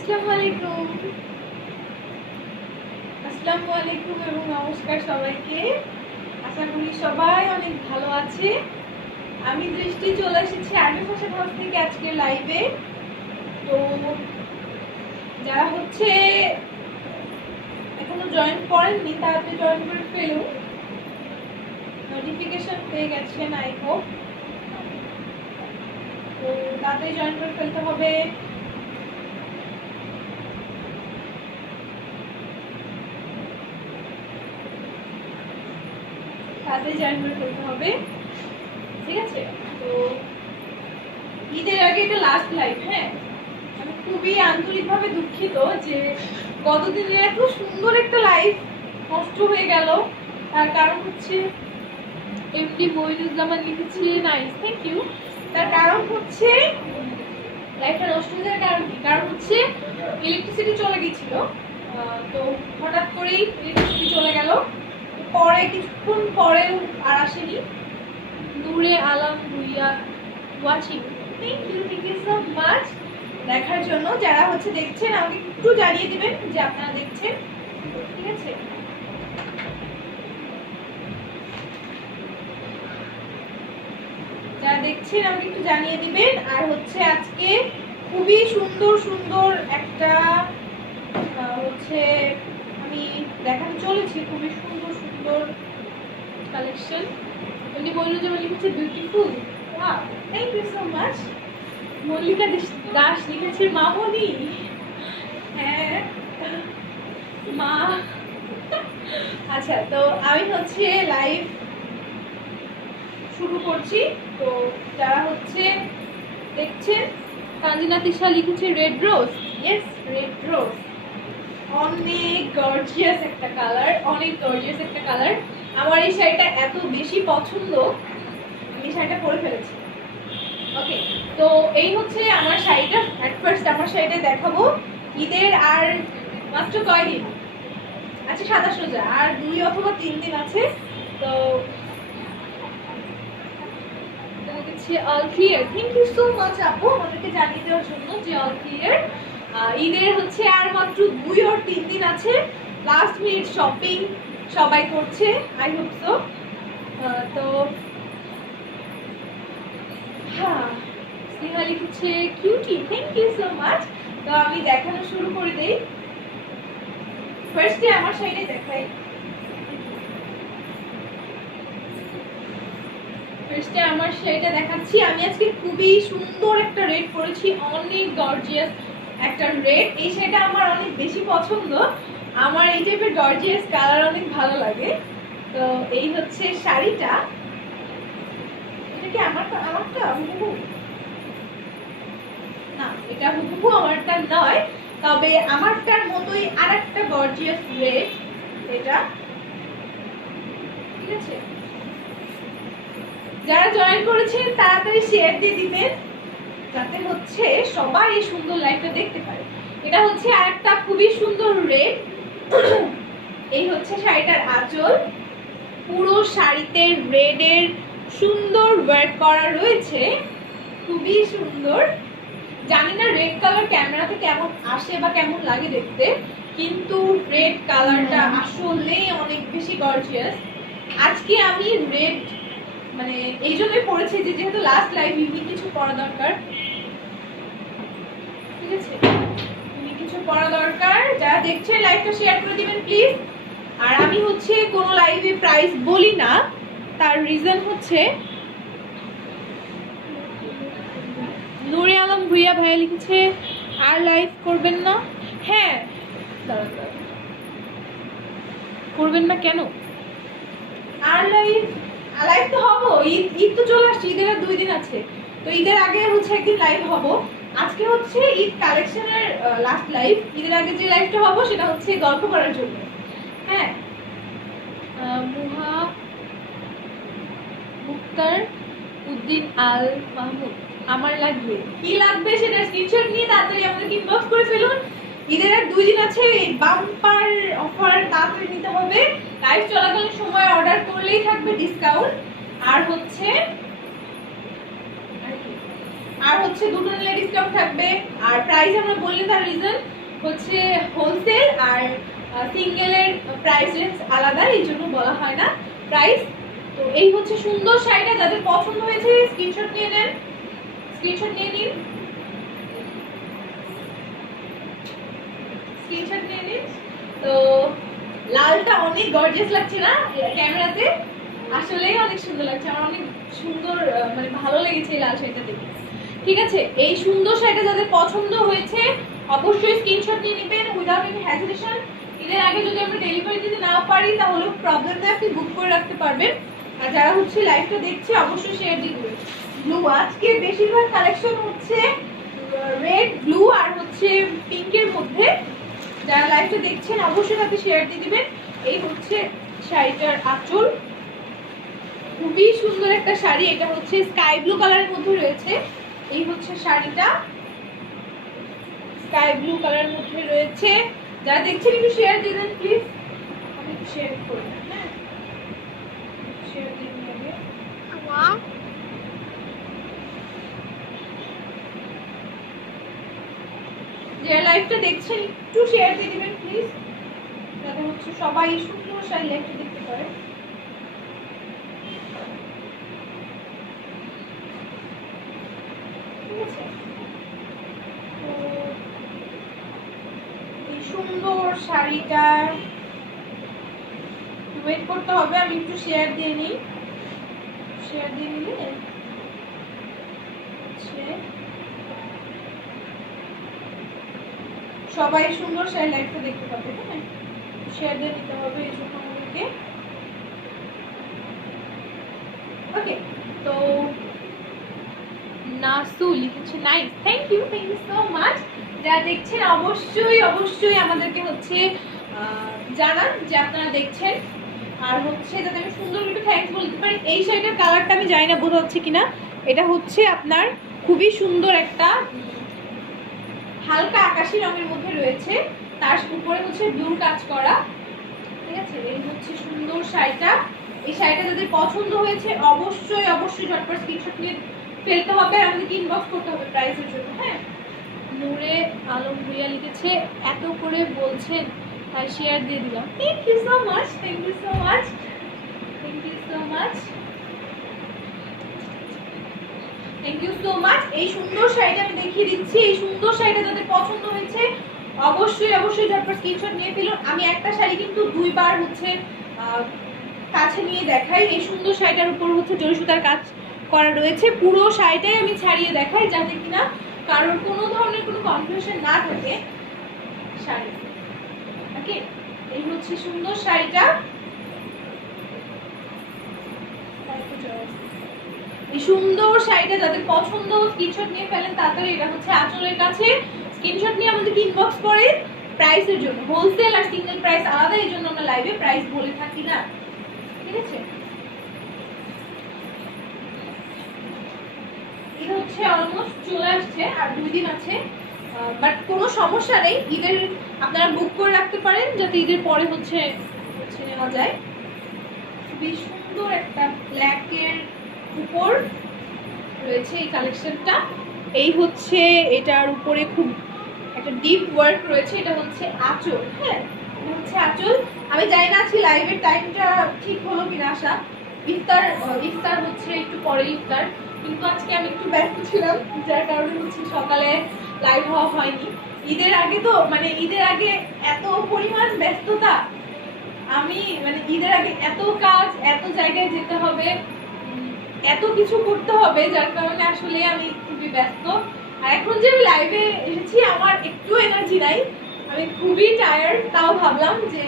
আসসালামু আলাইকুম। আসসালামু আলাইকুম এবং নমস্কার সবাইকে। আশা করি সবাই অনেক ভালো আছে। আমি দৃষ্টি চলে এসেছি আর্মি ফ্যাশন হাউস থেকে আজকে লাইভে। তো যারা হচ্ছে এখনো জয়েন করেননি তাড়াতাড়ি জয়েন করে ফেলুন, নোটিফিকেশন পেয়ে গেছেন আই হোপ। তো তাড়াতাড়ি জয়েন করে ফেলতে হবে। তাড়াতাড়ি জয়েন করে ফেলতে হবে, ঠিক আছে? তো ঈদের আগে এটা লাস্ট লাইভ। হ্যাঁ, আমি খুবই আন্তরিকভাবে দুঃখিত যে গতদিনের এত সুন্দর একটা লাইভ নষ্ট হয়ে গেল। তার কারণ হচ্ছে এমডি মইনুজ্জামান লিখেছে নাইস, থ্যাংক ইউ। তার কারণ হচ্ছে লাইভটা নষ্ট হয়ে যাওয়ার কারণ কি? কারণ হচ্ছে ইলেকট্রিসিটি চলে গেছিল। তো হঠাৎ করেই ইলেকট্রিসিটি চলে গেল, পরে কিছুক্ষণ পরেও আর আসেনি। Noore Alam Bhuiya watching, thank you so much দেখার জন্য। যারা হচ্ছে দেখছেন আমাকে একটু জানিয়ে দিবেন যে আপনারা দেখছেন, ঠিক আছে? যারা দেখছেন আমাকে একটু জানিয়ে দিবেন। আর হচ্ছে আজকে খুবই সুন্দর সুন্দর একটা হচ্ছে আমি দেখাতে চলেছি, খুবই সুন্দর সুন্দর কালেকশন। উনি বললো যে লিখেছে beautiful, wow thank you so much. Mallika Das লিখেছে মামনি, হ্যাঁ মা। আচ্ছা, তো আমি হচ্ছে লাইভ শুরু করছি। তো যারা হচ্ছে দেখছেন, তানজিনা তিশা লিখেছে red rose, yes red rose, অনেক গর্জিয়াস একটা কালার, অনেক গর্জিয়াস একটা কালার। আমার এই শাড়িটা এত বেশি পছন্দ, আমি শাড়িটা পরে ফেলেছি। ওকে, তো এই হচ্ছে আমার শাড়িটা। অ্যাট ফার্স্ট আমার শাড়িটা দেখাবো। ঈদের আর মাত্র কয়দিন আছে? সাদা সোজা আর 2 অথবা 3 দিন আছে। তো all clear, thank you so much আপু আমাদেরকে জানিয়ে দেওয়ার জন্য যে অল ক্লিয়ার। ঈদের হচ্ছে আর মাত্র 2 আর 3 দিন আছে। লাস্ট মিনিট শপিং সবাই করছে, আই হোপ সো। তো হ্যাঁ, স্নেহা লিখেছে cutie, thank you so much. তো আমি দেখানো শুরু করে দেই। ফার্স্টে আমার শাড়িটা দেখাই। ফার্স্টে আমার শাড়িটা দেখাচ্ছি। আমি আজকে খুবই সুন্দর একটা রেড পরেছি, অনেক গর্জিয়াস একটা রেড। এই শাড়িটা আমার অনেক বেশি পছন্দ, আমার এই টাইপের গর্জিয়াস কালার অনেক ভালো লাগে। তো এই হচ্ছে শাড়িটা। এটা কি আমারটা হুবহু না, এটা হুবহু আমারটা নয়, তবে আমারটার মতোই আরেকটা গর্জিয়াস রেড এটা, ঠিক আছে? যারা জয়েন করেছেন তাড়াতাড়ি শেয়ার দিয়ে দিবেন যাতে হচ্ছে সবাই এই সুন্দর লাইভটা দেখতে পারে। এটা হচ্ছে আরেকটা খুবই সুন্দর রেড। এই হচ্ছে শাড়িটার আঁচল, পুরো শাড়িতে রেডের সুন্দর ওয়ার্ক করা রয়েছে, খুবই সুন্দর। জানি না রেড কালার ক্যামেরাতে কেমন আসে বা কেমন লাগে দেখতে, কিন্তু রেড কালারটা আসলে অনেক বেশি গর্জিয়াস। আজকে আমি রেড মানে এই জন্যই পড়েছি যে যেহেতু লাস্ট লাইভ, ইউনিক কিছু পড়া দরকার, ঠিক আছে? ইউনিক কিছু পড়া দরকার। যারা দেখছেন লাইভটা শেয়ার করে দিবেন প্লিজ। আর আমি হচ্ছে কোনো লাইভে প্রাইস বলি না, তার রিজন হচ্ছে নূরে আলম ভুইয়া ভাইয়া লিখেছে আর লাইভ করবেন না। হ্যাঁ, করবেন না কেন? আর লাইভ তো হবো। ঈদ তো চলে আসছে, ঈদের আর 2 দিন আছে। তো ঈদের আগে হচ্ছে একদিন লাইভ হবো। আজকে হচ্ছে ঈদ কালেকশনের লাস্ট লাইভ। ঈদের আগে যে লাইভটা হবো সেটা হচ্ছে গল্প করার জন্য। হ্যাঁ, মুহা মুক্তার উদ্দিন আল মাহমুদ, আমার লাগবে। কি লাগবে সেটা স্ক্রিনশট নিয়ে তাড়াতাড়ি আমাদেরকে ইনবক্স করে ফেলুন। ঈদের আর 2 দিন আছে, বাম্পার অফার তাড়াতাড়ি নিতে হবে। লাইভ চলাকালীন সময় অর্ডার করলেই থাকবে ডিসকাউন্ট। আর হচ্ছে 2 নিলে ডিসকাউন্ট থাকবে। আর প্রাইস আমরা বললে তার রিজন হচ্ছে হোলসেল আর সিঙ্গেলের প্রাইস রেঞ্জ আলাদা, এই জন্য বলা হয় না প্রাইস। তো এই হচ্ছে সুন্দর শাড়িটা, যাদের পছন্দ হয়েছে স্ক্রিনশট নিয়ে নেন, স্ক্রিনশট নিয়ে নিন, স্ক্রিনশট নিয়ে নিন। তো লালটা অনেক গর্জিয়াস লাগছে না ক্যামেরাতে? আসলেই অনেক সুন্দর লাগছে, আমার অনেক সুন্দর মানে ভালো লেগেছে এই লাল শাড়িটা দেখে। ঠিক আছে, এই সুন্দর শাড়িটা যাদের পছন্দ হয়েছে অবশ্যই স্ক্রিনশট নিয়ে নেবেন উইদাউট এনি হেজিটেশন। এর আগে যদি আমরা ডেলিভারি দিতে না পারি তাহলে প্রবলেম নেই, আপনি বুক করে রাখতে পারবেন। আর যারা হচ্ছে লাইভটা দেখছে অবশ্যই শেয়ার দিয়ে দেবেন। ব্লু, আজকে বেশিরভাগ কালেকশন হচ্ছে রেড, ব্লু আর হচ্ছে পিঙ্কের মধ্যে। যারা লাইভটা দেখছেন অবশ্যই তাকে শেয়ার দিয়ে দিবেন। এই হচ্ছে শাড়িটার আঁচল, খুবই সুন্দর একটা শাড়ি। এটা হচ্ছে স্কাই ব্লু কালারের মধ্যে রয়েছে। এই হচ্ছে শাড়িটা স্কাই ব্লু কালারের মধ্যে রয়েছে। যারা দেখছেন একটু শেয়ার দিয়ে দেন প্লিজ, আমি একটু শেয়ার করে দেন। হ্যাঁ, শেয়ার দিয়ে দেবেন। যারা লাইভটা দেখছেন একটু শেয়ার দিয়ে দিবেন প্লিজ, যাতে হচ্ছে সবাই সুন্দর শাড়ি লাইভটা দেখতে পারে। সুন্দর শাড়িটা ওয়েট করতে হবে, আমি একটু শেয়ার দিয়ে নিই। শেয়ার দিয়ে নিলে সবাই সুন্দর শাড়ি লাইভটা দেখতে পাবে। হ্যাঁ, শেয়ার দিয়ে নিতে হবে এই জন্য আমাদেরকে। ওকে, তো নাসু লিখেছে nice, thank you so much. যারা দেখছেন অবশ্যই অবশ্যই আমাদেরকে হচ্ছে জানান যে আপনারা দেখছেন, আর হচ্ছে যাতে আমি সুন্দর একটু থ্যাঙ্কস বলতে পারি। এই শাড়িটার কালারটা আমি জানি না বোঝা যাচ্ছে কিনা, এটা হচ্ছে আপনার খুবই সুন্দর একটা হালকা আকাশি রঙের মধ্যে রয়েছে, তার উপরে হচ্ছে ব্লু কাজ করা। ঠিক আছে, এই হচ্ছে সুন্দর শাড়িটা। এই শাড়িটা যাদের পছন্দ হয়েছে অবশ্যই অবশ্যই ঝটপট স্ক্রিনশট নিয়ে ফেলতে হবে আর আমাদেরকে ইনবক্স করতে হবে প্রাইসের জন্য। হ্যাঁ, নূরে আলম ভুইয়া লিখেছে এত করে বলছেন তাই শেয়ার দিয়ে দিলাম। Thank you so much, thank you so much, thank you so much, thank you so much. এই সুন্দর শাড়িটা আমি দেখিয়ে দিচ্ছি। এই সুন্দর শাড়িটা যাদের পছন্দ হয়েছে অবশ্যই অবশ্যই ঝটপট স্ক্রিনশট নিয়ে ফেলুন। আমি একটা শাড়ি কিন্তু দুইবার হচ্ছে কাছে নিয়ে দেখাই। এই সুন্দর শাড়িটার উপর হচ্ছে জরি সুতার কাজ করা রয়েছে, পুরো শাড়িটাই আমি ছাড়িয়ে দেখাই যাতে কিনা কারণ কোনো ধরনের কোনো কনফিউশন না থাকে শাড়ি। ওকে, এই হচ্ছে সুন্দর শাড়িটা। এই সুন্দর শাড়িটা যাদের পছন্দ স্ক্রিনশট নিয়ে ফেলেন তাড়াতাড়ি। এটা হচ্ছে আঁচলের কাছে, স্ক্রিনশট নিয়ে আমাদেরকে ইনবক্স করে প্রাইসের জন্য। হোলসেল আর সিঙ্গেল প্রাইস আলাদা, এই জন্য আমরা লাইভে প্রাইস বলে থাকি না। ঠিক আছে, এটা হচ্ছে অলমোস্ট চলে আসছে, আর 2 দিন আছে, বাট কোনো সমস্যা নেই। ঈদের আপনারা বুক করে রাখতে পারেন যাতে ঈদের পরে হচ্ছে নেওয়া যায়। খুবই সুন্দর একটা ব্ল্যাকের উপর রয়েছে এই কালেকশনটা। এই হচ্ছে এটার উপরে খুব একটা ডিপ ওয়ার্ক রয়েছে। এটা হচ্ছে আঁচল। হ্যাঁ, এটা হচ্ছে আঁচল। আমি জানি না আজকে লাইভের টাইমটা ঠিক হলো কিনা, আসা ইফতার হচ্ছে একটু পরে ইফতার, কিন্তু আজকে আমি একটু ব্যস্ত ছিলাম যার কারণে হচ্ছে সকালে লাইভ হওয়া হয়নি। ঈদের আগে তো মানে ঈদের আগে এত পরিমাণ ব্যস্ততা, আমি মানে ঈদের আগে এত কাজ, এত জায়গায় যেতে হবে, এত কিছু করতে হবে, যার কারণে আসলে আমি খুবই ব্যস্ত। আর এখন যে আমি লাইভে এসেছি আমার একটু এনার্জি নাই, আমি খুবই টায়ার্ড। তাও ভাবলাম যে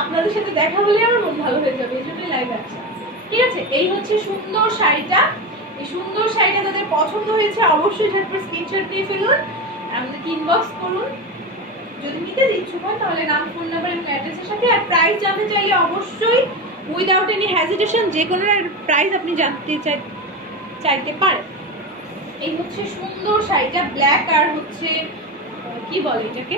আপনাদের সাথে দেখা হলে আমার মন ভালো হয়ে যাবে, এই জন্যই লাইভে আসা। ঠিক আছে, এই হচ্ছে সুন্দর শাড়িটা। এই সুন্দর শাড়িটা যাদের পছন্দ হয়েছে অবশ্যই ঝটপট স্ক্রিনশট নিয়ে ফেলুন, আমাদেরকে ইনবক্স করুন। যদি নিতে ইচ্ছুক হয় তাহলে নাম, ফোন নাম্বার এবং অ্যাড্রেসের সাথে। আর প্রাইস জানতে চাইলে অবশ্যই উইদাউট এনি হেজিটেশন যে কোনো প্রাইস আপনি জানতে চাইতে পারেন। এই হচ্ছে সুন্দর শাড়িটা, ব্ল্যাক আর হচ্ছে কি বলে এটাকে,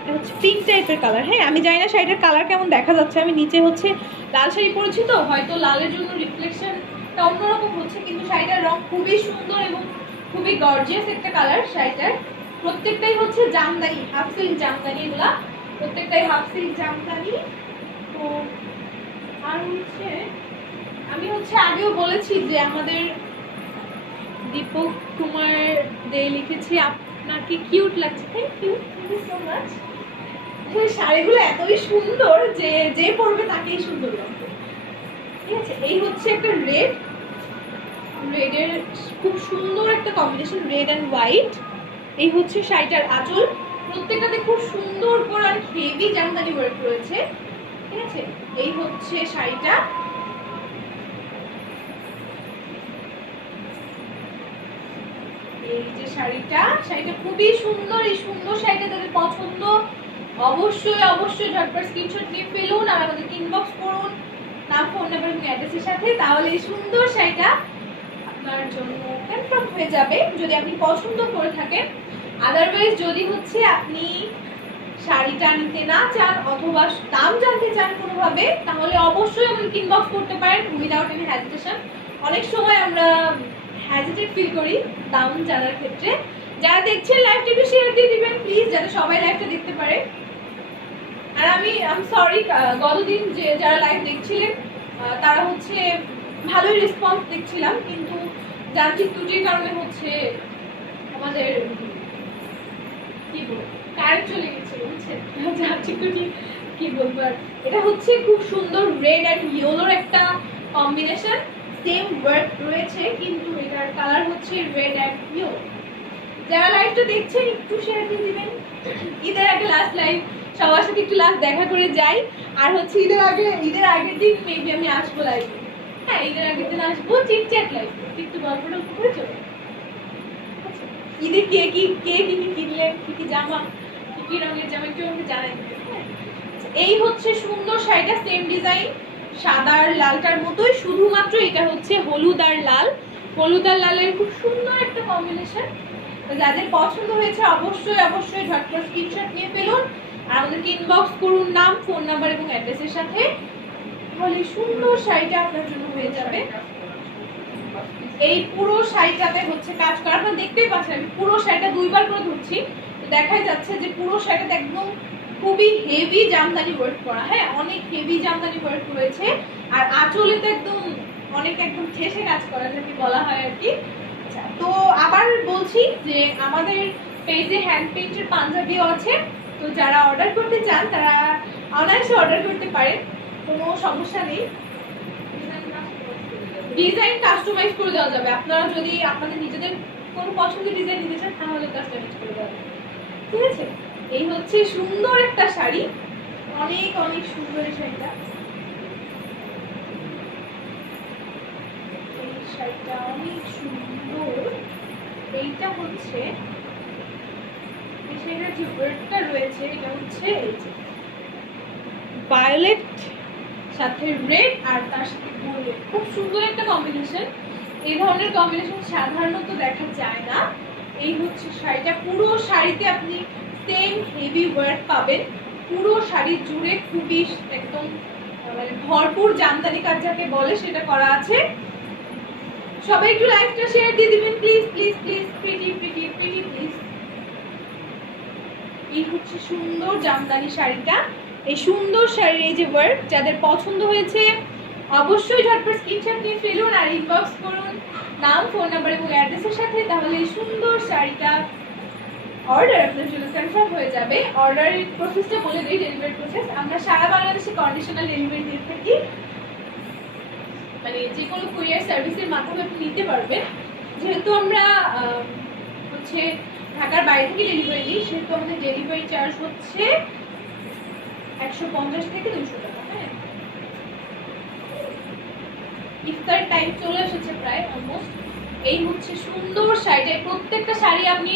এটা হচ্ছে পিঙ্ক টাইপের কালার। হ্যাঁ, আমি জানি না শাড়িটার কালার কেমন দেখা যাচ্ছে, আমি নিচে হচ্ছে লাল শাড়ি পরেছি তো হয়তো লালের জন্য রিফ্লেকশনটা অন্যরকম হচ্ছে, কিন্তু শাড়িটার রং খুবই সুন্দর এবং খুবই গর্জিয়াস একটা কালার শাড়িটার। প্রত্যেকটাই হচ্ছে জামদানি, হাফ সিল্ক জামদানি, এগুলা প্রত্যেকটাই হাফ সিল্ক জামদানি। তো আর হচ্ছে আমি হচ্ছে আগেও বলেছি যে আমাদের দীপক কুমার দে লিখেছি আপনাকে কিউট লাগছে, থ্যাংক ইউ সো মাচ। শাড়িগুলো এতই সুন্দর যে যে পরবে তাকেই সুন্দর লাগবে, ঠিক আছে। এই হচ্ছে একটা রেডের খুব সুন্দর একটা কম্বিনেশন, রেড অ্যান্ড হোয়াইট। এই হচ্ছে শাড়িটার আঁচল, প্রত্যেকটাতে খুব সুন্দর করে আর হেভি জামদানি ওয়ার্ক রয়েছে, ঠিক আছে। এই হচ্ছে শাড়িটা, এই যে শাড়িটা খুবই সুন্দর। এই সুন্দর শাড়িটা যাদের পছন্দ অবশ্যই অবশ্যই ঝটপট স্ক্রিনশট নিয়ে ফেলুন আর আমাদেরকে ইনবক্স করুন নাম, ফোন নাম্বার এবং অ্যাড্রেসের সাথে, তাহলে এই সুন্দর শাড়িটা আপনার জন্য কনফার্ম হয়ে যাবে যদি আপনি পছন্দ করে থাকেন। আদারওয়াইজ যদি হচ্ছে আপনি শাড়িটা নিতে না চান অথবা দাম জানতে চান কোনোভাবে, তাহলে অবশ্যই আমাদেরকে ইনবক্স করতে পারেন উইদাউট এনি হেজিটেশন। অনেক সময় আমরা হেজিটেট ফিল করি দাম জানার ক্ষেত্রে। যারা দেখছেন লাইভটা একটু শেয়ার দিয়ে দিবেন প্লিজ, যাতে সবাই লাইভটা দেখতে পারে। আর আমি সরি, গতদিন যে যারা লাইভ দেখছিলেন তারা হচ্ছে ভালোই রেসপন্স দেখছিলাম, কিন্তু যান্ত্রিক ত্রুটির কারণে হচ্ছে আমাদের কি বলবো কারেন্ট চলে গেছে, বুঝছেন। যান্ত্রিক ত্রুটি কি বলবো আর। এটা হচ্ছে খুব সুন্দর রেড অ্যান্ড ইয়েলোর একটা কম্বিনেশন, সেম ওয়ার্ক রয়েছে কিন্তু এটার কালার হচ্ছে রেড অ্যান্ড ইয়েলো। যারা লাইভটা দেখছেন একটু শেয়ার দিয়ে দিবেন। ঈদের আগে লাস্ট লাইভ, সবার সাথে একটু লাস্ট দেখা করে যাই। আর হচ্ছে ঈদের আগের দিন মেবি আমি আসবো লাইভে। হ্যাঁ, ঈদের আগের দিন আসবো চিটচ্যাট লাইভ, একটু গল্পটা করে চলে। ঈদে কে কি কিনলেন, কি জামা, কি রঙের জামা একটু আমাকে জানাই দিবেন। হ্যাঁ, এই হচ্ছে সুন্দর শাড়িটা, সেম ডিজাইন সাদা আর লালটার মতোই, শুধুমাত্র এটা হচ্ছে হলুদ আর লালের খুব সুন্দর একটা কম্বিনেশন। যাদের পছন্দ হয়েছে অবশ্যই অবশ্যই ঝটপট স্ক্রিনশট নিয়ে ফেলুন আর আমাদেরকে ইনবক্স করুন নাম, ফোন নাম্বার এবং অ্যাড্রেসের সাথে, তাহলে সুন্দর শাড়িটা আপনার জন্য হয়ে যাবে। এই পুরো শাড়িটাতে হচ্ছে কাজ করা, আপনারা দেখতেই পাচ্ছেন আমি পুরো শাড়িটা দুইবার করে ধরছি, দেখাই যাচ্ছে যে পুরো শাড়িটাতে একদম খুবই হেভি জামদানি ওয়ার্ক করা। হ্যাঁ, অনেক হেভি জামদানি ওয়ার্ক রয়েছে। আর আঁচলে তো একদম ঠেসে কাজ করা যাকে বলা হয় আর কি। তো আবার বলছি যে আমাদের পেজে হ্যান্ড পেইন্টের পাঞ্জাবিও আছে, তো যারা অর্ডার করতে চান তারা অনায়াসে অর্ডার করতে পারেন, কোনো সমস্যা নেই। ডিজাইন কাস্টমাইজ করে দেওয়া যাবে, আপনারা যদি আপনাদের নিজেদের কোনো পছন্দের ডিজাইন নিতে চান তাহলে কাস্টমাইজ করে দেওয়া যাবে, ঠিক আছে। এই হচ্ছে সুন্দর একটা শাড়ি, অনেক অনেক সুন্দর এই শাড়িটা। এই শাড়িটা অনেক সুন্দর। এইটা হচ্ছে এই শাড়িটার যে ওয়ার্কটা রয়েছে এটা হচ্ছে এই যে ভায়োলেট সাথে রেড আর তার সাথে গোল্ডেন, খুব সুন্দর একটা কম্বিনেশন। এই ধরনের কম্বিনেশন সাধারণত দেখা যায় না। এই হচ্ছে শাড়িটা, পুরো শাড়িতে আপনি সেম হেভি ওয়ার্ক পাবেন, পুরো শাড়ি জুড়ে খুবই একদম মানে ভরপুর জামদানি কাজ যাকে বলে সেটা করা আছে। সবাই একটু লাইভটা শেয়ার দিয়ে দিবেন please please please, pretty pretty pretty please. এই হচ্ছে সুন্দর জামদানি শাড়িটা, এই সুন্দর শাড়ির এই যে ওয়ার্ক, যাদের পছন্দ হয়েছে অবশ্যই ঝটপট স্ক্রিনশট নিয়ে ফেলুন আর ইনবক্স করুন নাম, ফোন নাম্বার এবং অ্যাড্রেসের সাথে, তাহলে এই সুন্দর শাড়িটা অর্ডার আপনার জন্য কনফার্ম হয়ে যাবে। অর্ডারের প্রসেসটা বলে দিই, ডেলিভারি প্রসেস। আমরা সারা বাংলাদেশে কন্ডিশনাল ডেলিভারি দিয়ে থাকি, মানে যে কোনো কুরিয়ার সার্ভিসের মাধ্যমে আপনি নিতে পারবেন। যেহেতু আমরা হচ্ছে ঢাকার বাইরে থেকে ডেলিভারি দিই, সেহেতু আমাদের ডেলিভারি চার্জ হচ্ছে 150 থেকে 200 টাকা। হ্যাঁ, ইফতার টাইম চলে এসেছে প্রায় অলমোস্ট। এই হচ্ছে সুন্দর শাড়িটা, প্রত্যেকটা শাড়ি আপনি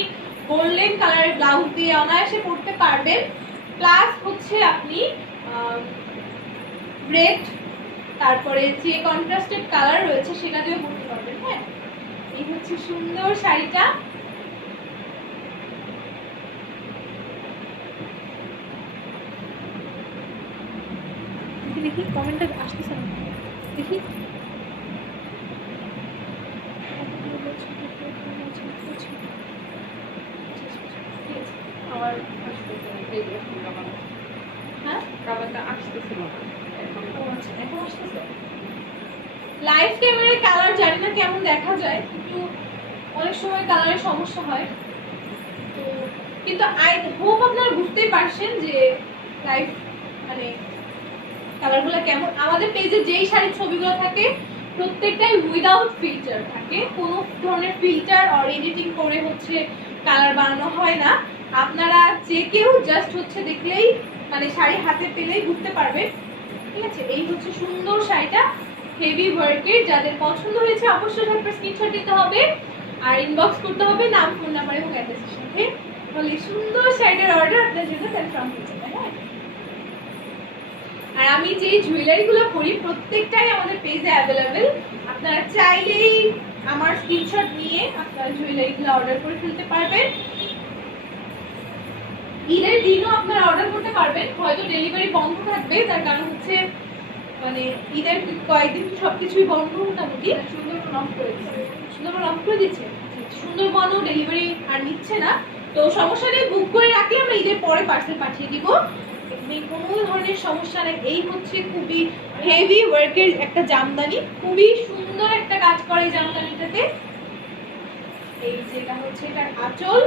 গোল্ডেন কালারের ব্লাউজ দিয়ে অনায়াসে পরতে পারবেন, প্লাস হচ্ছে আপনি রেড তারপরে যে কন্ট্রাস্টেড কালার রয়েছে সেটা দিয়েও পরতে পারবেন। হ্যাঁ, এই হচ্ছে সুন্দর শাড়িটা। দেখি কমেন্টটা আসতেছে না, দেখি হ্যাঁ কালারটা আসতেছিল এখন আসতেছে। লাইভ ক্যামেরায় কালার জানি না কেমন দেখা যায়, কিন্তু অনেক সময় কালারের সমস্যা হয়। তো কিন্তু আই হোপ আপনারা বুঝতেই পারছেন যে লাইভ মানে কালারগুলো কেমন। আমাদের পেজে যেই শাড়ির ছবিগুলো থাকে প্রত্যেকটাই উইদাউট ফিল্টার থাকে, কোনো ধরনের ফিল্টার আর এডিটিং করে হচ্ছে কালার বানানো হয় না। আপনারা যে কেউ জাস্ট হচ্ছে দেখলেই মানে শাড়ি হাতে পেলেই বুঝতে পারবে। ঠিক আছে, এই হচ্ছে সুন্দর শাড়িটা, হেভি ওয়ার্কের। যাদের পছন্দ হয়েছে অবশ্যই ঝটপট স্ক্রিনশট দিতে হবে আর ইনবক্স করতে হবে নাম, ফোন নাম্বার এবং অ্যাড্রেসের সাথে। তাহলে সুন্দর শাড়িটার অর্ডার আপনার জন্য কনফার্ম হয়ে যাবে। হ্যাঁ, আর আমি যে জুয়েলারিগুলো পরি প্রত্যেকটাই আমাদের পেজে অ্যাভেলেবেল। আপনারা চাইলেই আমার স্ক্রিনশট নিয়ে আপনারা জুয়েলারিগুলো অর্ডার করে ফেলতে পারবেন। ঈদের দিনও আপনারা অর্ডার করতে পারবেন, হয়তো ডেলিভারি বন্ধ থাকবে, তার কারণ হচ্ছে মানে ঈদের কয়েকদিন সবকিছুই বন্ধ মোটামুটি। সুন্দরবন অফ করে দিচ্ছে, সুন্দরবন অফ করে দিচ্ছে, সুন্দরবনও ডেলিভারি আর নিচ্ছে না। তো সমস্যা নেই, বুক করে রাখলে আমরা ঈদের পরে পার্সেল পাঠিয়ে দিব, কোনো ধরনের সমস্যা নেই। এই হচ্ছে খুবই হেভি ওয়ার্কের একটা জামদানি, খুবই সুন্দর একটা কাজ করে এই জামদানিটাতে। এই যেটা হচ্ছে এটার আঁচল,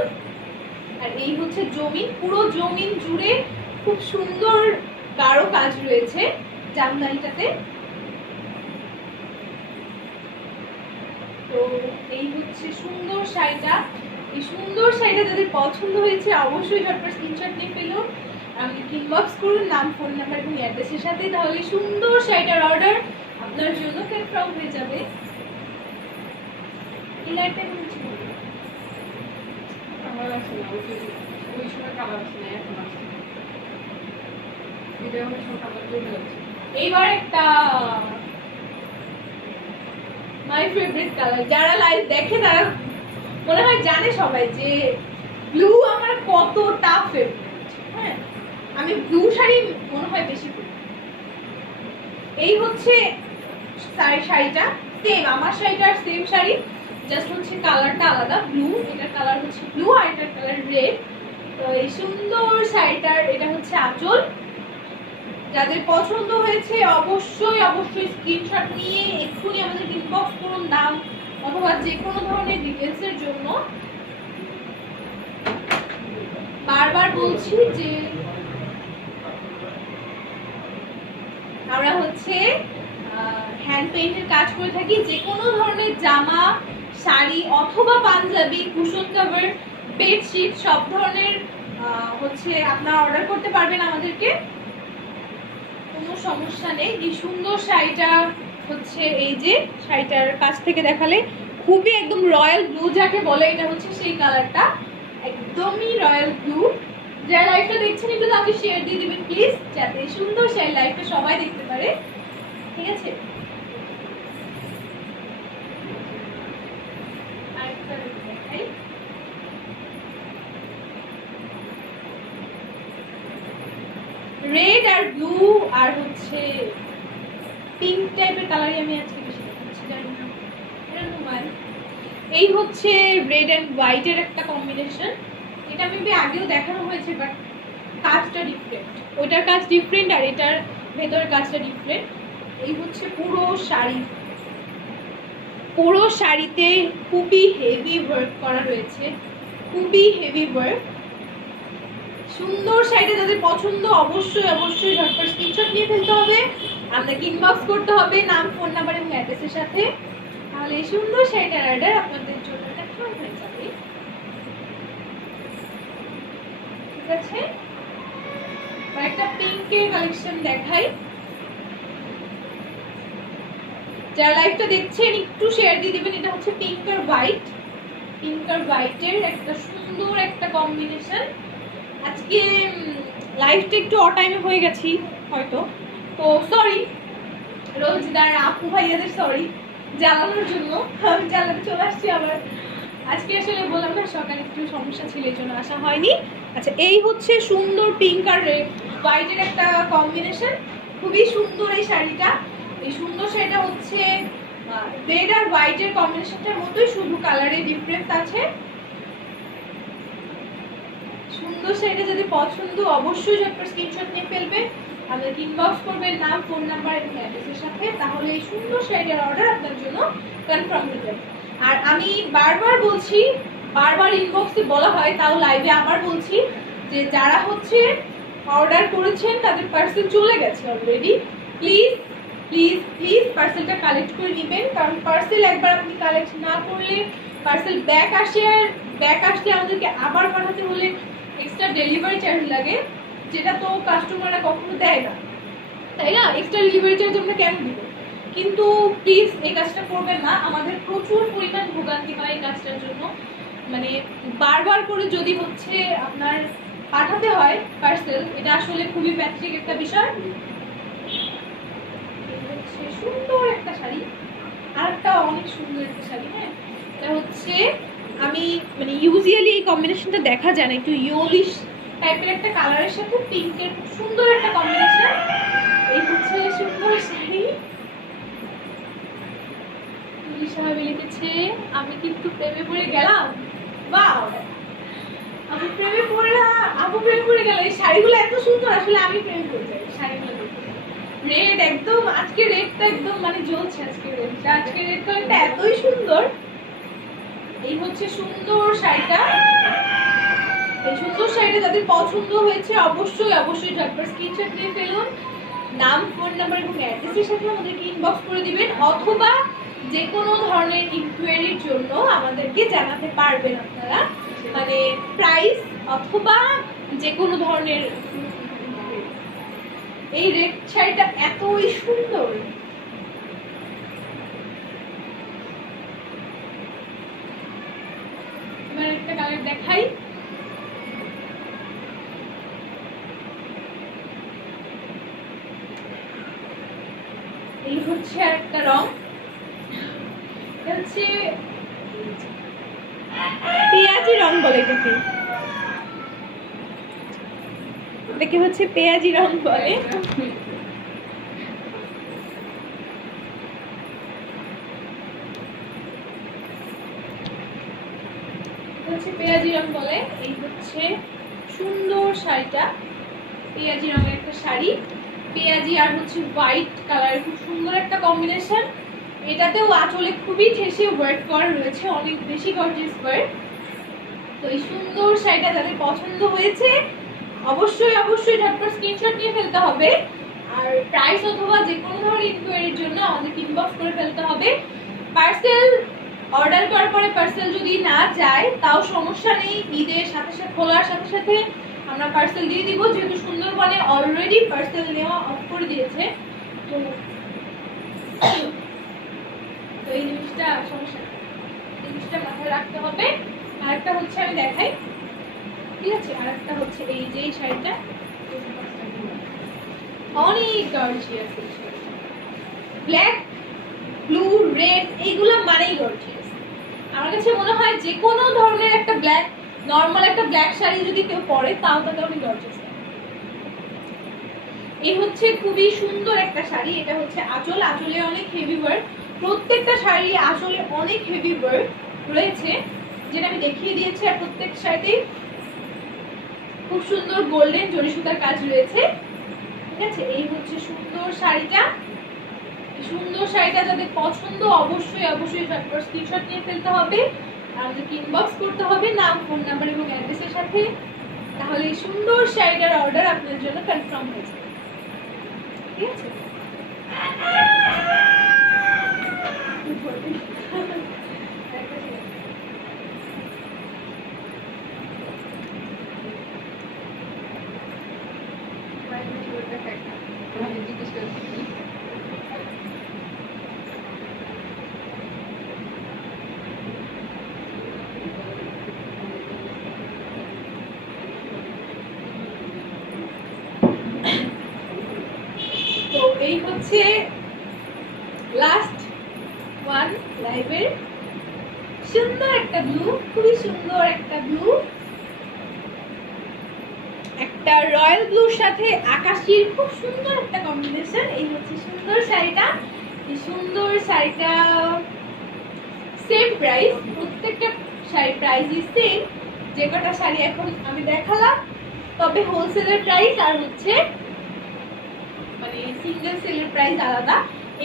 আর এই হচ্ছে জমিন, পুরো জমিন জুড়ে খুব সুন্দর গাঢ় কাজ রয়েছে জামদানিটাতে। তো এই হচ্ছে সুন্দর শাড়িটা। এই সুন্দর শাড়িটা যাদের পছন্দ হয়েছে অবশ্যই ঝটপট স্ক্রিনশট নিয়ে ফেলুন, আপনি ইনবক্স করুন নাম, ফোন নাম্বার এবং অ্যাড্রেসের সাথে। তাহলে সুন্দর শাড়িটার অর্ডার আপনার জন্য কনফার্ম হয়ে যাবে। এই লাইটটা কিছু বলুন। কালার আছে না, ওই সময় কালার আছে না, এখন আছে। এটা অনেক সময় কালার চলে যাচ্ছে। এইবার একটা মাই ফেভারিট কালার, যারা লাইভ দেখে তারা মনে হয় জানে সবাই যে ব্লু আমার কতটা ফেভারিট। হ্যাঁ, আমি ব্লু শাড়ি মনে হয় বেশি পরি। এই হচ্ছে শাড়িটা সেম, আমার শাড়িটার সেম শাড়ি, জাস্ট হচ্ছে কালারটা আলাদা, ব্লু। এটার কালার হচ্ছে ব্লু আর এটার কালার রেড। তো এই সুন্দর শাড়িটার এটা হচ্ছে আঁচল। যাদের পছন্দ হয়েছে অবশ্যই অবশ্যই স্ক্রিনশট নিয়ে এক্ষুনি আমাদের ইনবক্স করুন নাম অথবা যে কোনো ধরনের ডিটেলস এর জন্য। বারবার বলছি যে আমরা হচ্ছে হ্যান্ড পেইন্টের কাজ করে থাকি, যে কোনো ধরনের জামা, শাড়ি অথবা পাঞ্জাবি, কুশন কভার, বেডশিট সব ধরনের হচ্ছে আপনারা অর্ডার করতে পারবেন আমাদেরকে, কোনো সমস্যা নেই। এই সুন্দর শাড়িটা হচ্ছে এই যে শাড়িটার কাছ থেকে দেখালে খুবই একদম রয়্যাল ব্লু যাকে বলে, এটা হচ্ছে সেই কালারটা, একদমই রয়্যাল ব্লু। যারা লাইভটা দেখছেন একটু তাকে শেয়ার দিয়ে দিবেন প্লিজ, যাতে সুন্দর শাড়ি লাইভটা সবাই দেখতে পারে। ঠিক আছে, আরেকটা দেখাই। রেড আর ব্লু আর হচ্ছে পিঙ্ক টাইপের কালারই আমি আজকে বেশি দেখাচ্ছি, জানি না এই হচ্ছে রেড এন্ড হোয়াইটের একটা কম্বিনেশন। এটা মেবি আগেও দেখানো হয়েছে, বাট কাজটা ডিফারেন্ট, ওইটার কাজ ডিফারেন্ট আর এটার ভেতরের কাজটা ডিফারেন্ট। এই হচ্ছে পুরো শাড়ি, পুরো শাড়িতে খুবই হেভি ওয়ার্ক করা রয়েছে, খুবই হেভি ওয়ার্ক। সুন্দর শাড়িটা যাদের পছন্দ অবশ্যই অবশ্যই ঝটপট স্ক্রিনশট নিয়ে ফেলতে হবে, আপনাকে ইনবক্স করতে হবে নাম, ফোন নাম্বার এবং অ্যাড্রেসের সাথে। তাহলে এই সুন্দর শাড়িটার অর্ডার আপনাদের জন্য কনফার্ম হয়ে যাবে। ঠিক আছে, একটা পিঙ্কের কালেকশন দেখাই। যারা লাইভটা দেখছেন একটু শেয়ার দিয়ে দিবেন। এটা হচ্ছে পিঙ্ক আর হোয়াইট, পিঙ্ক আর হোয়াইটের একটা সুন্দর একটা কম্বিনেশন। আজকে লাইভটা একটু অটাইমে হয়ে গেছি হয়তো, তো সরি রোজদার আপু ভাইয়াদের, সরি জ্বালানোর জন্য, আমি জ্বালাতে চলে আসছি আবার। আজকে আসলে বললাম না সকালে একটু সমস্যা ছিল এই জন্য আসা হয়নি। আচ্ছা, এই হচ্ছে সুন্দর পিঙ্ক আর হোয়াইটের একটা কম্বিনেশন, খুবই সুন্দর এই শাড়িটা। এই সুন্দর শাড়িটা হচ্ছে রেড আর হোয়াইটের কম্বিনেশনটার মতোই, শুধু কালারে ডিফারেন্স আছে। সুন্দর শাড়িটা যদি পছন্দ অবশ্যই ঝটপট স্ক্রিনশট নিয়ে ফেলবেন, আমাদেরকে ইনবক্স করবেন নাম, ফোন নাম্বার এবং অ্যাড্রেসের সাথে, তাহলে এই সুন্দর শাড়িটার অর্ডার আপনার জন্য কনফার্ম হয়ে যাবে। আর আমি বারবার বলছি, বারবার ইনবক্সে বলা হয়, তাও লাইভে আবার বলছি যে যারা হচ্ছে অর্ডার করেছেন তাদের পার্সেল চলে গেছে অলরেডি, প্লিজ প্লিজ প্লিজ পার্সেলটা কালেক্ট করে নেবেন। কারণ পার্সেল একবার আপনি কালেক্ট না করলে পার্সেল ব্যাক আসে, আর ব্যাক আসলে আমাদেরকে আবার পাঠাতে হলে এক্সট্রা ডেলিভারি চার্জ লাগে, যেটা তো কাস্টমাররা কখনো দেয় না, তাই না? এক্সট্রা ডেলিভারি চার্জ আমরা কেন দিব? কিন্তু প্লিজ এই কাজটা করবেন না, আমাদের প্রচুর পরিমাণ ভোগান্তি হয় এই কাজটার জন্য। মানে বারবার করে যদি হচ্ছে আপনার পাঠাতে হয় পার্সেল, এটা আসলে খুবই প্যাথেটিক একটা বিষয়। সুন্দর একটা শাড়ি, আরেকটা অনেক সুন্দর একটা শাড়ি। হ্যাঁ, এটা হচ্ছে আমি মানে ইউজুয়ালি এই কম্বিনেশনটা দেখা যায় না, একটু ইয়োলিশ টাইপের একটা কালারের সাথে পিঙ্কের খুব সুন্দর একটা কম্বিনেশন। এই হচ্ছে সুন্দর শাড়ি, সাহাবি লিখেছে আমি কিন্তু প্রেমে পড়ে গেলাম। বাহ, আমি প্রেমে পড়লাম, আপু প্রেমে পড়ে গেল। এই শাড়িগুলো এত সুন্দর, আসলে আমি প্রেমে পড়ে যাই শাড়িগুলো দেখে। রেড একদম, আজকে রেডটা একদম মানে জ্বলছে, আজকে রেডটা, আজকে রেড কালারটা এতই সুন্দর। এই হচ্ছে সুন্দর শাড়িটা, এই সুন্দর শাড়িটা যাদের পছন্দ হয়েছে অবশ্যই অবশ্যই ঝটপট স্ক্রিনশট নিয়ে ফেলুন, নাম, ফোন নাম্বার এবং অ্যাড্রেসের সাথে আমাদেরকে ইনবক্স করে দিবেন, অথবা যে কোনো ধরনের ইনকোয়ারির জন্য আমাদেরকে জানাতে পারবেন আপনারা, মানে প্রাইস অথবা যে কোনো ধরনের। এই রেড শাড়িটা এতই সুন্দর, এবার একটা কালার দেখাই। এই হচ্ছে আরেকটা রং, হচ্ছে পেঁয়াজি রং বলে, এটাকে হচ্ছে পেঁয়াজি রং বলে। হচ্ছে পেঁয়াজি রং বলে। এই হচ্ছে সুন্দর শাড়িটা, পেঁয়াজি রঙের একটা শাড়ি, পেঁয়াজি আর হচ্ছে হোয়াইট কালারের খুব সুন্দর একটা কম্বিনেশন। এটাতেও আঁচলে খুবই ঠেসে ওয়ার্ক করা রয়েছে, অনেক বেশি গর্জিয়াস ওয়ার্ক। তো এই সুন্দর শাড়িটা যাদের পছন্দ হয়েছে অবশ্যই অবশ্যই ঝটপট স্ক্রিনশট নিয়ে ফেলতে হবে, আর প্রাইস অথবা যে কোনো ধরনের ইনকোয়ারির জন্য আমাদের ইনবক্স করে ফেলতে হবে। পার্সেল অর্ডার করার পরে পার্সেল যদি না যায় তাও সমস্যা নেই, ঈদের সাথে সাথে খোলার সাথে সাথে আমরা পার্সেল দিয়ে দিব, যেহেতু সুন্দরবনে অলরেডি পার্সেল নেওয়া অফ করে দিয়েছে। তো এই জিনিসটা সমস্যা নেই, এই জিনিসটা মাথায় রাখতে হবে। আরেকটা হচ্ছে আমি দেখাই, ঠিক আছে? আরেকটা হচ্ছে এই যে শাড়িটা অনেক গর্জিয়াস, ব্ল্যাক, ব্লু, রেড এইগুলো মানেই গর্জিয়াস। আমার কাছে মনে হয় যে কোনো ধরনের একটা ব্ল্যাক, নর্মাল একটা ব্ল্যাক শাড়ি যদি কেউ পরে তাও তাকে অনেক গর্জিয়াস। এই হচ্ছে খুবই সুন্দর একটা শাড়ি, এটা হচ্ছে আঁচল, আঁচলে অনেক হেভি ওয়ার্ক, প্রত্যেকটা শাড়ি আঁচলে অনেক হেভি ওয়ার্ক রয়েছে, যেটা আমি দেখিয়ে দিয়েছি। আর প্রত্যেক শাড়িতেই খুব সুন্দর গোল্ডেন জরি সুতার কাজ রয়েছে, ঠিক আছে? এই হচ্ছে সুন্দর শাড়িটা, সুন্দর শাড়িটা যাদের পছন্দ অবশ্যই অবশ্যই ঝটপট স্ক্রিনশট নিয়ে ফেলতে হবে, আমাদেরকে ইনবক্স করতে হবে নাম, ফোন নাম্বার এবং অ্যাড্রেসের সাথে, তাহলে এই সুন্দর শাড়িটার অর্ডার আপনার জন্য কনফার্ম হয়ে যাবে, ঠিক আছে? তো এই হচ্ছে লাস্ট ওয়ান লাইভের সুন্দর একটা ব্লু, খুবই সুন্দর একটা ব্লু, একটা রয়্যাল ব্লুর সাথে আকাশির খুব সুন্দর একটা কম্বিনেশন। এই হচ্ছে সুন্দর শাড়িটা, এই সুন্দর শাড়িটা সেম প্রাইস, প্রত্যেকটা শাড়ির প্রাইসই সেম, যে কটা শাড়ি এখন আমি দেখালাম, তবে হোলসেলের প্রাইস আর হচ্ছে মানে সিঙ্গেল সেলের প্রাইস আলাদা।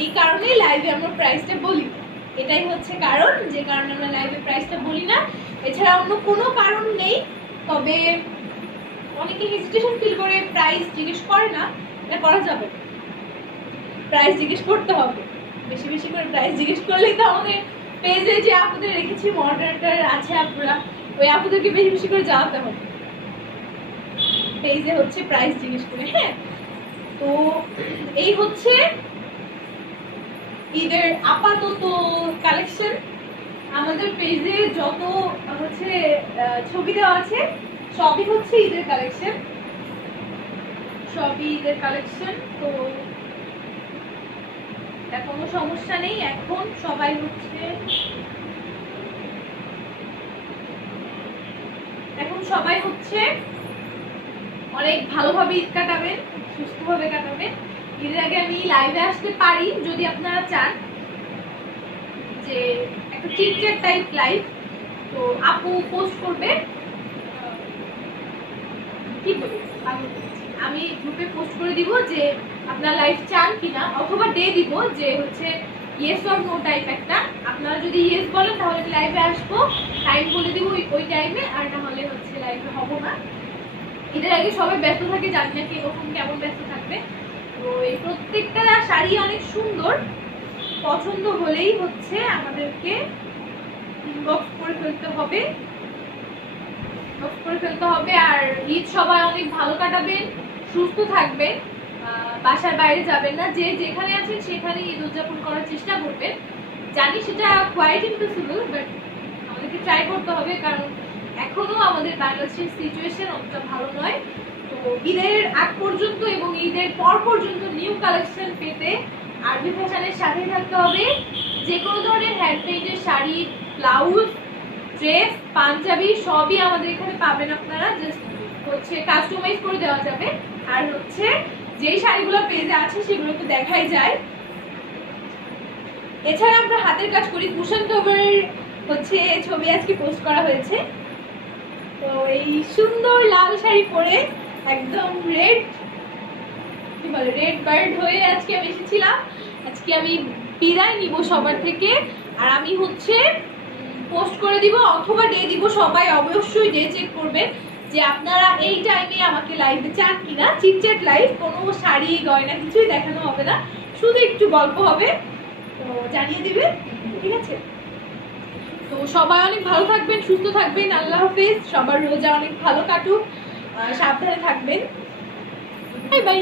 এই কারণেই লাইভে আমরা প্রাইসটা বলি, এটাই হচ্ছে কারণ যে কারণে আমরা লাইভে প্রাইসটা বলি না, এছাড়া অন্য কোনো কারণ নেই। তবে অনেকে হেজিটেশন ফিল করে প্রাইস জিজ্ঞেস করে না, এটা করা যাবে, প্রাইস জিজ্ঞেস করতে হবে। বেশি বেশি করে প্রাইস জিজ্ঞেস করলেই তো আমাদের পেজে যে আপুদের রেখেছি মডারেটর আছে আপুরা, ওই আপুদেরকে বেশি বেশি করে জানাতে হবে পেজে হচ্ছে প্রাইস জিজ্ঞেস করে। হ্যাঁ, তো এই হচ্ছে ঈদের আপাতত কালেকশন। আমাদের পেজে যত হচ্ছে ছবি দেওয়া আছে সবই হচ্ছে ঈদের কালেকশন, সবই ঈদের কালেকশন। তো কোনো সমস্যা নেই, এখন সবাই হচ্ছে অনেক ভালোভাবে ঈদ কাটাবেন, সুস্থভাবে কাটাবেন। ঈদের আগে আমি লাইভে আসতে পারি যদি আপনারা চান, যে একটা চিটচ্যাট টাইপ লাইভ। তো আপু পোস্ট করবে, কি বলি আমি গ্রুপে পোস্ট করে দিব যে আপনারা লাইভ চান কিনা, অথবা ডে দিব যে হচ্ছে ইয়েস অর নো টাইপ একটা। আপনারা যদি ইয়েস বলেন তাহলে লাইভে আসবো, টাইম বলে দিব ওই টাইমে, আর না হলে হচ্ছে লাইভে হবো না। ঈদের আগে সবাই ব্যস্ত থাকে, জানি না কে কখন কেমন ব্যস্ত থাকবে। তো এই প্রত্যেকটা শাড়ি অনেক সুন্দর, পছন্দ হলেই হচ্ছে আমাদেরকে ইনবক্স করে ফেলতে হবে, আর ঈদ সবাই অনেক ভালো কাটাবেন, সুস্থ থাকবেন, বাসার বাইরে যাবেন না, যে যেখানে আছেন সেখানে ঈদ উদযাপন করার চেষ্টা করবেন। জানি সেটা কোয়াইট ইম্পসিবল, বাট আমাদেরকে ট্রাই করতে হবে, কারণ এখনো আমাদের বাংলাদেশের সিচুয়েশন অতটা ভালো নয়। তো ঈদের আগ পর্যন্ত এবং ঈদের পর পর্যন্ত নিউ কালেকশন পেতে আরবি ফ্যাশনের সাথে থাকতে হবে। যে কোনো ধরনের হ্যান্ডমেডের শাড়ি, ব্লাউজ, ড্রেস, পাঞ্জাবি সবই আমাদের এখানে পাবেন আপনারা, জাস্ট হচ্ছে কাস্টমাইজ করে দেওয়া যাবে। আর হচ্ছে যেই শাড়িগুলো পেজে আছে সেগুলো তো দেখাই যায়। এছাড়া আমরা হাতের কাজ করি, কুশন কভারের হচ্ছে ছবি আজকে পোস্ট করা হয়েছে। তো এই সুন্দর লাল শাড়ি পরে একদম রেড বার্ড হয়ে আজকে আমি এসেছিলাম। আজকে আমি বিদায় নিব সবার থেকে, আর আমি হচ্ছে পোস্ট করে দিব অথবা ডে দিব। সবাই অবশ্যই ডে চেক করবেন যে আপনারা এই টাইমে আমাকে লাইভে চান কিনা। চিটচ্যাট লাইভ, কোনো শাড়ি গয়না কিছুই দেখানো হবে না, শুধু একটু গল্প হবে, তো জানিয়ে দিবেন, ঠিক আছে? তো সবাই অনেক ভালো থাকবেন, সুস্থ থাকবেন, আল্লাহ হাফেজ। সবার রোজা অনেক ভালো কাটুক, সাবধানে থাকবেন, বাই বাই।